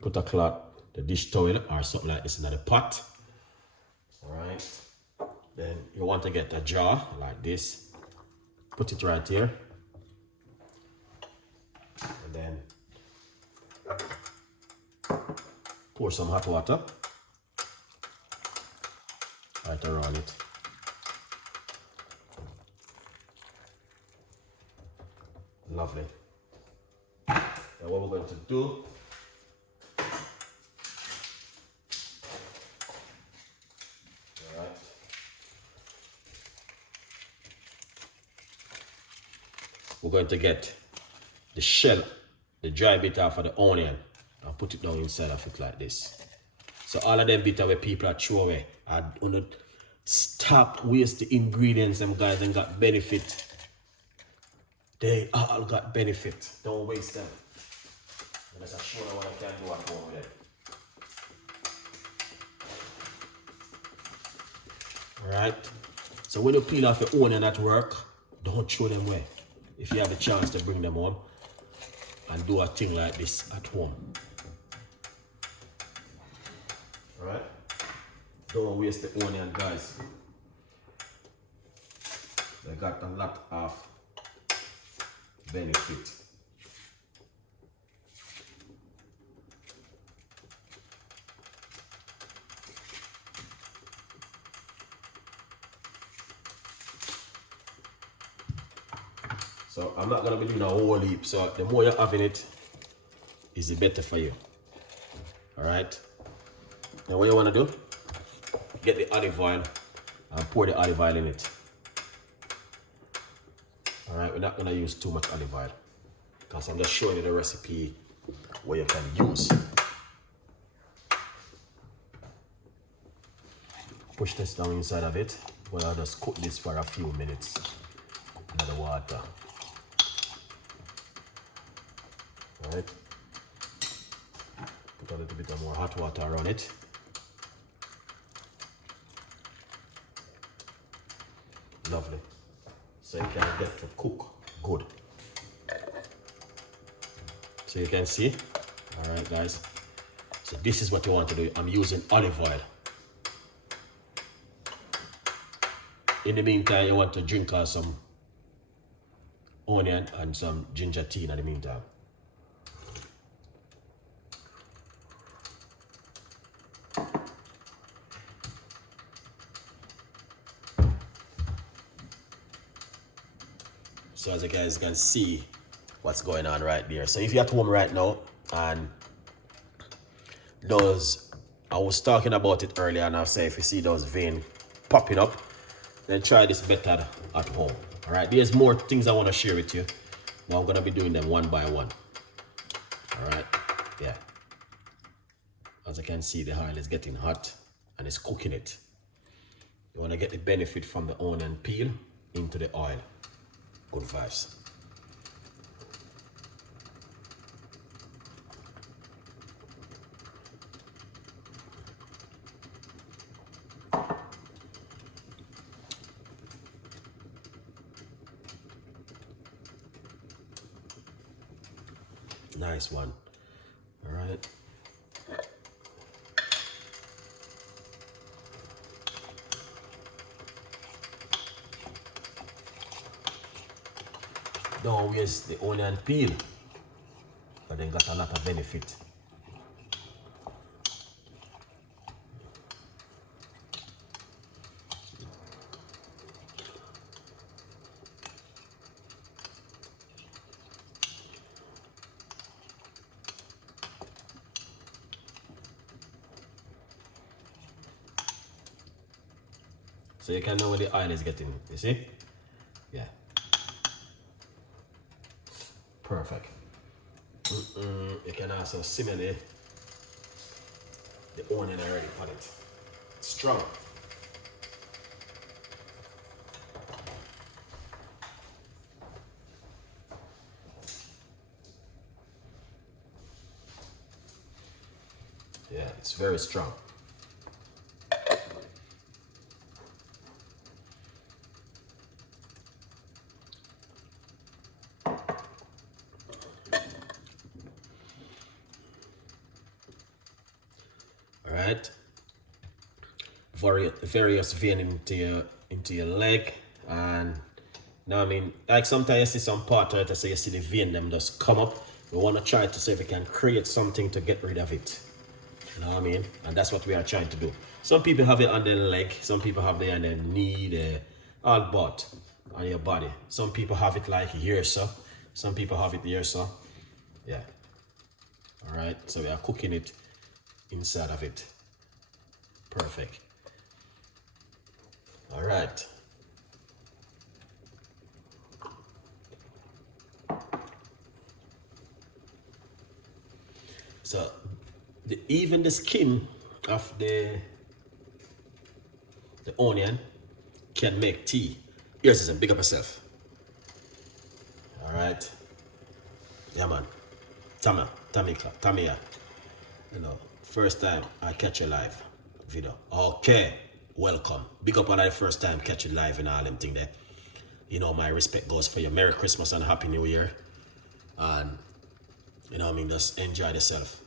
put a cloth, the dish towel or something like this in the pot. All right. Then you want to get a jar like this. Put it right here. And then pour some hot water right around it. Lovely. Now what we're going to do, alright, we're going to get the shell, the dry bit off of the onion and put it down inside of it like this. So all of them bits where people are throw away, I don't stop waste the ingredients, them guys and got benefit. They all got benefit. Don't waste them. And that's a show what I can do at home with them. Alright. So when you peel off your onion at work, don't throw them away. If you have a chance to bring them home and do a thing like this at home. Alright? Don't waste the onion, guys. They got a lot of benefit. So I'm not gonna be doing a whole heap, so the more you're having it, is the better for you. Alright? Now what you wanna do? Get the olive oil and pour the olive oil in it. Alright, we're not gonna use too much olive oil because I'm just showing you the recipe what you can use. Push this down inside of it. Well, I'll just cook this for a few minutes in the water. Alright. Put a little bit of more hot water around it. Lovely. So you can get to cook good. So you can see. Alright guys. So this is what you want to do. I'm using olive oil. In the meantime, you want to drink some onion and some ginger tea in the meantime. So as you guys can see what's going on right there. So if you're at home right now and I was talking about it earlier and I'll say if you see those veins popping up, then try this method at home. All right, there's more things I want to share with you, but I'm gonna be doing them one by one. All right, yeah. As you can see, the oil is getting hot and it's cooking it. You want to get the benefit from the onion peel into the oil. Good vibes. Nice one. All right. Don't waste the onion peel, but they got a lot of benefit. So you can know where the oil is getting, you see? Yeah. Perfect. You can also simmer the onion already on it. Strong. Yeah, it's very strong. right? Various vein into your leg, and you know what I mean, like sometimes you see some part of it, I say you see the vein them just come up. We want to try to see if we can create something to get rid of it. You know what I mean? And that's what we are trying to do. Some people have it on their leg, some people have it on their knee, their all but on your body. Some people have it like here, so some people have it here, so yeah. All right, so we are cooking it inside of it. Perfect. All right. So even the skin of the onion can make tea. Here's some, big up yourself. All right. Yeah, man. Tamia. You know, first time I catch you live video. Okay, welcome. Big up on the first time catch you live and all them thing there. You know, my respect goes for you. Merry Christmas and Happy New Year. And you know what I mean, just enjoy yourself.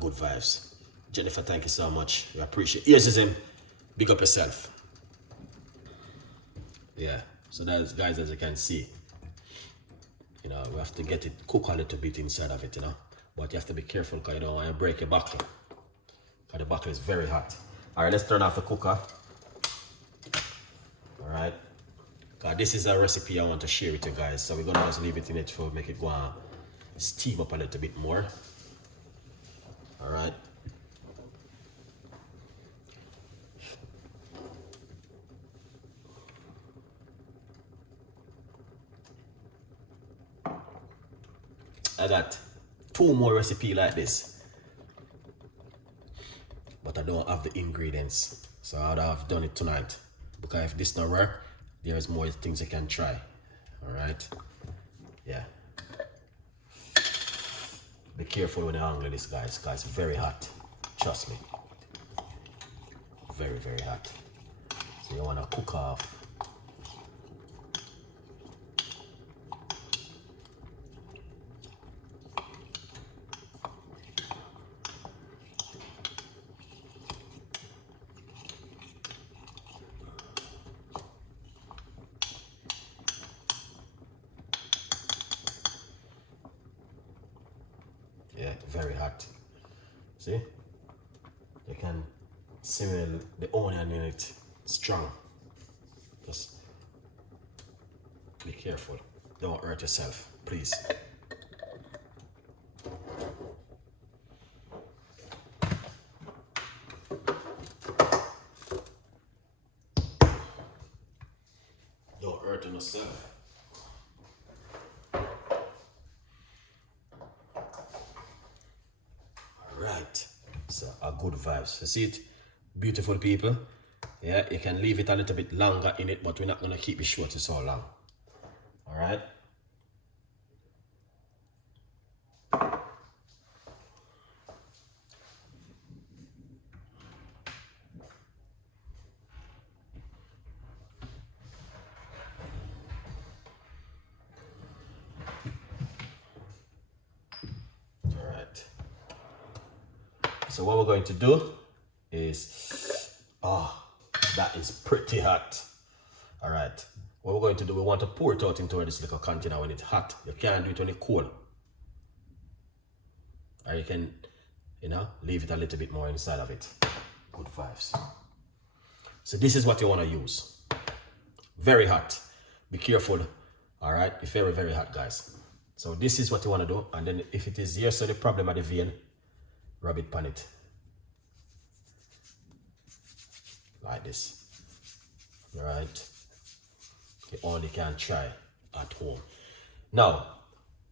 Good vibes. Jennifer, thank you so much. We appreciate it. Here's him. Big up yourself. Yeah. So that's, guys, as you can see, you know, we have to get it cook a little bit inside of it, you know. But you have to be careful because you don't want to break your buckle. Because the buckle is very hot. Alright, let's turn off the cooker. Alright. This is a recipe I want to share with you guys. So we're gonna just leave it in it for make it go on steam up a little bit more. All right. I got 2 more recipes like this, but I don't have the ingredients, so I'd have done it tonight. Because if this not work, there's more things I can try. All right. Yeah. Be careful when you angle this, guys. Guys, very hot. Trust me. Very, very hot. So you want to cook off. Yeah, very hot. See? You can smell the onion in it. Strong. Just be careful. Don't hurt yourself, please. Don't hurt yourself. Right, so a good vibes. You see it, beautiful people. Yeah, you can leave it a little bit longer in it, but we're not gonna keep it short so long. All right. So what we're going to do is, that is pretty hot. All right. What we're going to do, we want to pour it out into this little container when it's hot. You can't do it when it's cold. Or you can, you know, leave it a little bit more inside of it. Good vibes. So this is what you want to use. Very hot. Be careful. All right. It's very, very hot, guys. So this is what you want to do. And then if it is here, so the problem at the vein, rub it on it like this. All right, you only can try at home. Now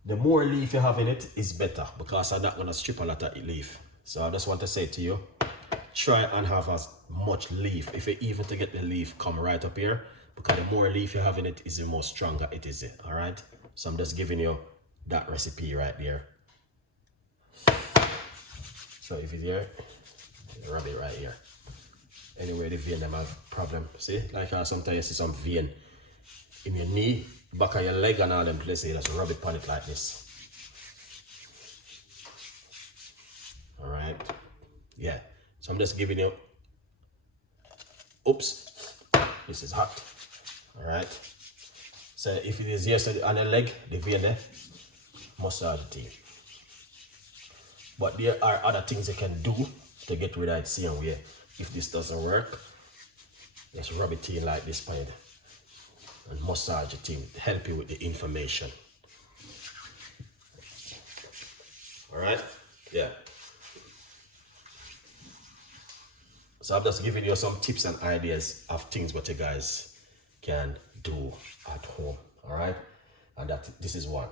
the more leaf you have in it is better, because I'm not going to strip a lot of leaf. So I just want to say to you, try and have as much leaf, if you even to get the leaf come right up here, because the more leaf you have in it is the more stronger it is. All right, so I'm just giving you that recipe right there. So if it's here, rub it right here. Anyway, the vein them have problem. See, like sometimes you see some vein in your knee, back of your leg and all them places, you just rub it on it like this. All right. Yeah. So So I'm just giving you, oops, this is hot. All right. So if it is yesterday on the leg, the vein there, massage the team. But there are other things you can do to get rid of it same way. If this doesn't work, just rub it in like this point and massage the team, help you with the inflammation. All right, yeah. So I'm just giving you some tips and ideas of things what you guys can do at home. All right, and this is one.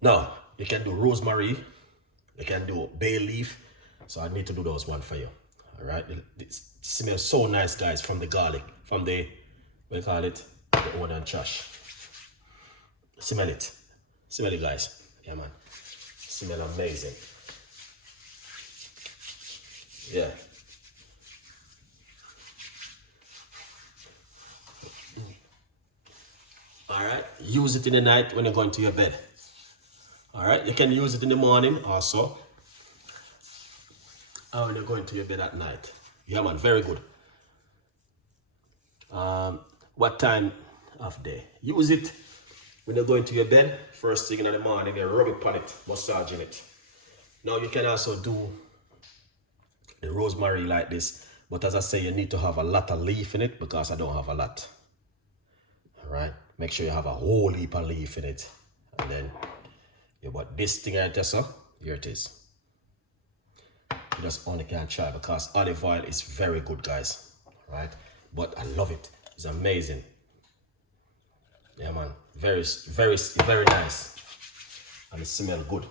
Now you can do rosemary, you can do bay leaf. So I need to do those one for you. All right, it smells so nice, guys, from the garlic, from the, what do you call it, the onion trash. Smell it, guys. Yeah, man, smell amazing. Yeah. All right, use it in the night when you're going to your bed. All right, you can use it in the morning also, or when you're going to your bed at night. Yeah, man, very good. What time of day? Use it when you're going to your bed, first thing in the morning, you rub it on it, massaging it. Now you can also do the rosemary like this, but as I say, you need to have a lot of leaf in it because I don't have a lot. All right, make sure you have a whole heap of leaf in it, and then you got this thing right there, so here it is. You just only can try because olive oil is very good, guys. All right, but I love it. It's amazing. Yeah, man, very nice, and it smells good.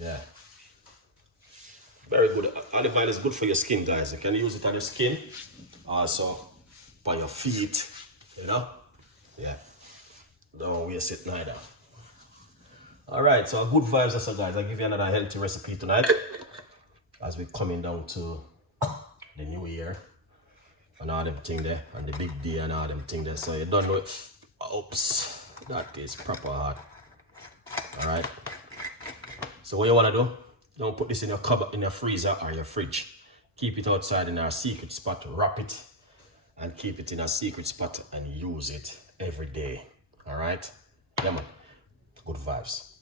Yeah, very good. Olive oil is good for your skin, guys. You can use it on your skin, also by your feet, you know. Yeah, don't waste it neither. All right, so good vibes also, guys. I'll give you another healthy recipe tonight as we're coming down to the new year and all them thing there, and the big day and all them thing there. So you don't know it. Oops, that is proper hot. All right, so what you want to do, don't put this in your cupboard, in your freezer or your fridge. Keep it outside in our secret spot, wrap it and keep it in a secret spot and use it every day. All right, yeah, man, good vibes.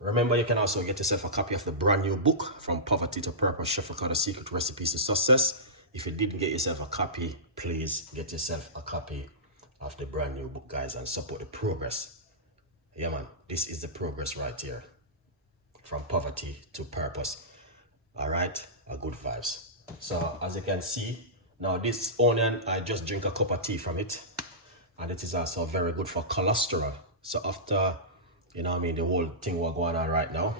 Remember, you can also get yourself a copy of the brand new book, From Poverty to Purpose, Chef Ricardo Secret Recipes to Success. If you didn't get yourself a copy, please get yourself a copy of the brand new book, guys, and support the progress. Yeah, man, this is the progress right here. From poverty to purpose. All right, a good vibes. So as you can see, now this onion, I just drink a cup of tea from it, and it is also very good for cholesterol. So after, you know what I mean, the whole thing we're going on right now,